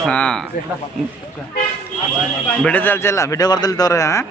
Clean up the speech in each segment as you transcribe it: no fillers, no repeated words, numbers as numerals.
हाँ वीडियो चल चला वीडियो कर दिल तोर हाँ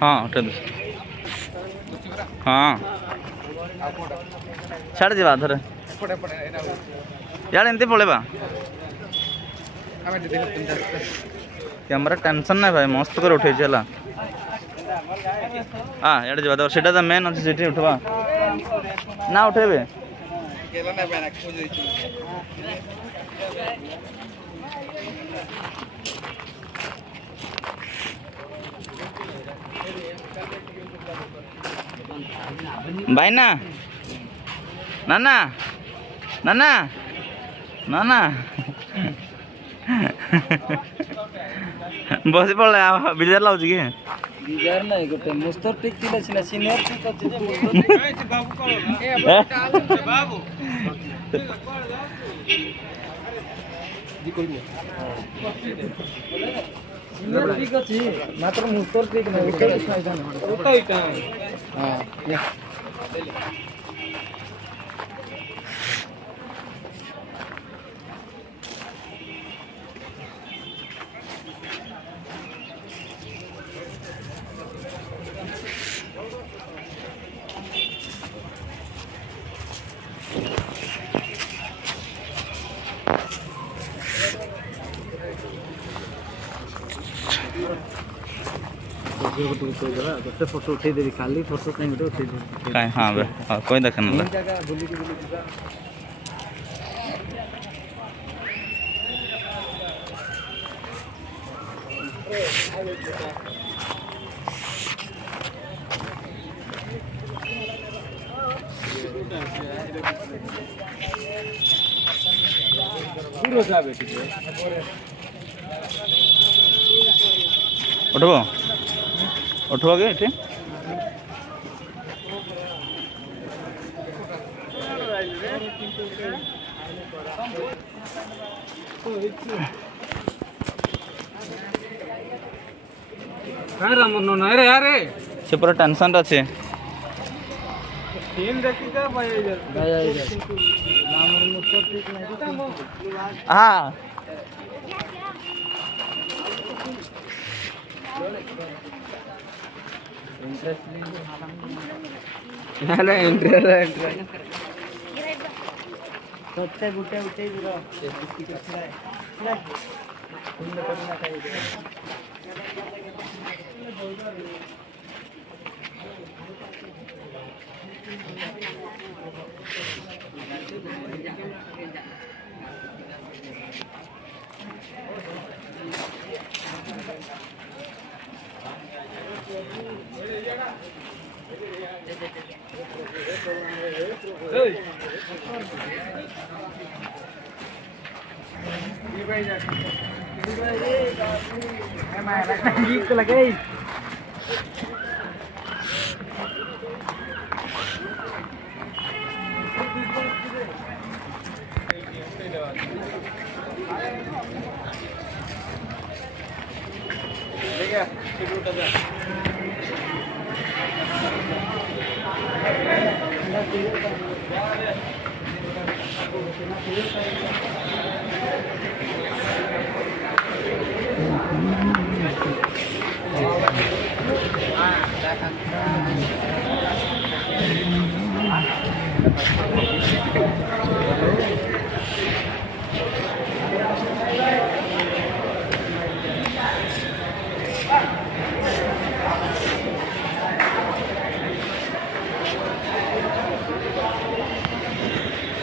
हाँ हाँ छाड़ जा धर यार एमती पड़ेबा कैमरा टेंशन ना भाई मस्त कर उठे चला हाँ यार जा तो सेटा तो मेन अच्छे सेठी उठवा ना उठेबे भाई ना ना ना ना ना ना ना बस पड़े बिजार लाउछ कि बिजार नाही गोटे मुस्तर टिक तिला छिना सिनियर टिक अछि बाबू कळ ए बाबू जी कोइ सिनियर टिक अछि मात्र मुस्तर टिक नाही उठैटा हां गोटे फोटो उठे देवी खाली फोटो कहीं गोटे उठे देवी काई हां बे कोई देखन ना जगह बुली के जा पूरा जा बेटी उठबो उठबो के एठी काय राम नो नाही रे यार से पूरा टेंशन रे छे टीम देखि का भाई नामर मुस्तर ठीक नाही हां ना इंटरेस्ट सच्चे बुटे उठे दिरो गीत लगे